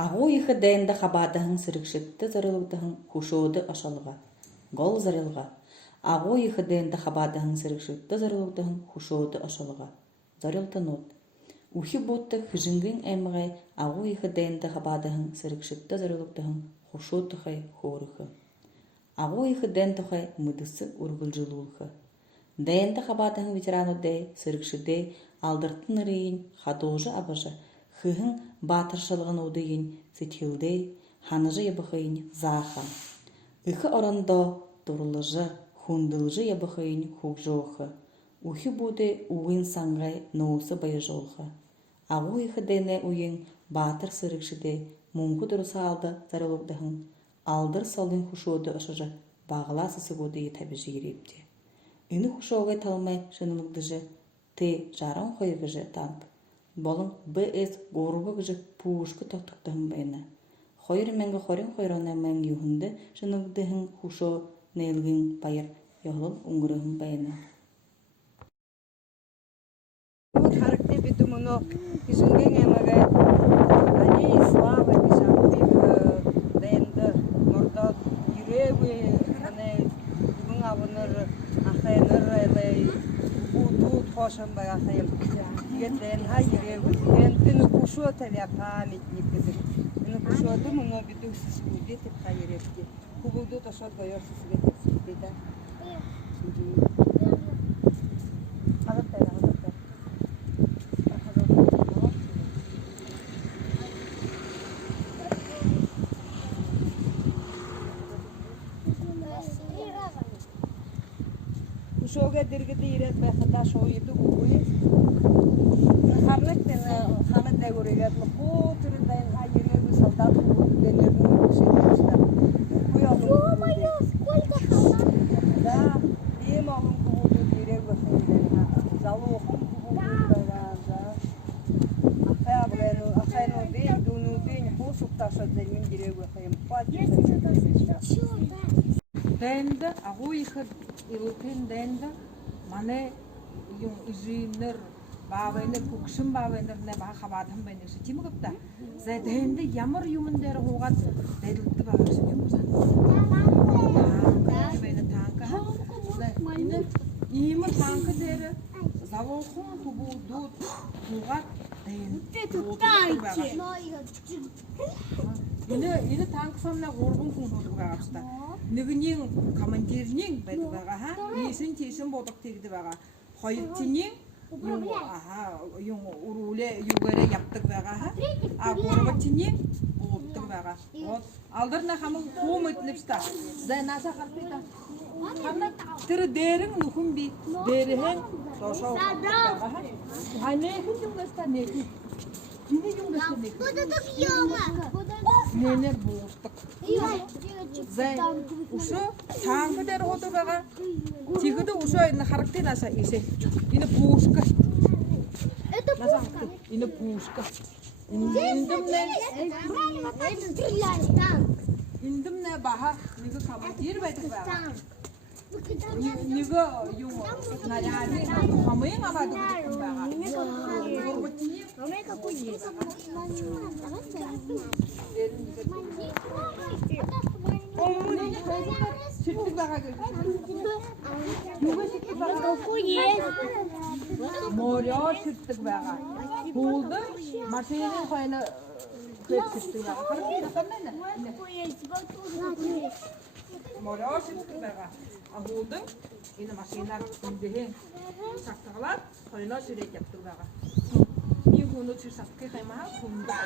Агу ихы дайында хабадаһың сырыкшытты зарылыгдаһың хушоды ашалыга. Гол зарылга. Агу ихы дайында хабадаһың сырыкшытты зарылыгдаһың хушоды ашалыга. Зарылтанот. Ухи бутты хыжынгын эмгай агу ихы дайында хабадаһың сырыкшытты зарылыгдаһың хушотухай хорыхы. Агу ихы дайндахай мыдысы ургылжылуулхы. Дайында хабадаһың ветерану дэй сырыкшыдэй алдырттын ырыйын хадожы абажы хыһың батыршылыгын удыйын сытхилдэй ханыжы ябыхыйын заха. Ихы орондо турлыжы хундылжы ябыхыйын хугжоохы. Ухи буды уын саңгай ноусы байыжолхы. Агу ихы дайны уйын батыр сырыкшыдэй муңку дуруса алды зарылыгдаһың алдыр салын хушоды ашажы бағыласы сыгуды табижы ерепте. Ины хушоогай талмай шынылыгдыжы ты жаран хойгыжы танк. Болын БС горубыгыжы пушкы тоқтықтығын байына. Хойры мәңгі хорин хойрана мәң юхынды шынылыгдыһың хушо нейлгін байыр яғылын уңгырығын байына. Характе битумуно кишинген эмеге они слава кишактив дэнды нордот юреви ане бүгүн абыныр ахайныр элей бутут хошын бай ахайым ден хай юреви дентин кушо тавя памятник кызык ины кушоду муно биту сискуди тип хайрепти кубуду тошот гоёрсы свети да Шоуга диргиди ирет бехта шоуйду уи. Харнак тен хана дегуригат лхо тирден хайрегу солдат денерну шейста. Ё моё, сколько хана? Да, и могу кубу дирегу хейден. Залохум кубу да. Ахайну ден дуну ден бошук таша ден дирегу хейм пати. Дэнда агу ихэ илупин дэнда мане юм изинер бавэнер күкшин бавэнер не ба хабадхан байна гэсэн тийм үү та. За дэнда ямар юмн дээр хуугаад дайлтдаг байгаа гэсэн юм уу? Байна танка. Ийм танка дээр завуухан тубуудууд хуугаад Энэ танк сомна 3 хүн болдог байгаа юм та. Нэгний командирний байдаг байгаа ха. Ийсэн тийсэн бодох тэгдэг байгаа. Хоёр тиний юм уруулээ юугаараа явдаг байгаа ха. А гурав тиний боддог байгаа. Вот алдарна хамаг хуу мэдлэвч та. За наса хартыта. Хамаг тэр дээрэн нүхэн би дээрхэн сошоо байгаа ха. Анехэн юм гаста нэг. Ini yung gusto ni. Nene boostak. Зай усо таанка дээр хууддаг байгаа. Тэгэхдээ усо энэ харагдсан насаа ийшээ. Энэ пушка. Это пушка. Энэ пушка. Индэмнэ баха нэг командир байдаг байгаа. Нэг юу наряны хамын аваад байгаа. Морё ширтэг байгаа. Хуулд машины хойно хэвчдэг байгаа. Морё ширтэг байгаа. Хуулд энэ машинаар эндээ сатгалаад хойно ширээд явдаг байгаа. Ийм хүмүүс чир сатгах юм аа хүндээ.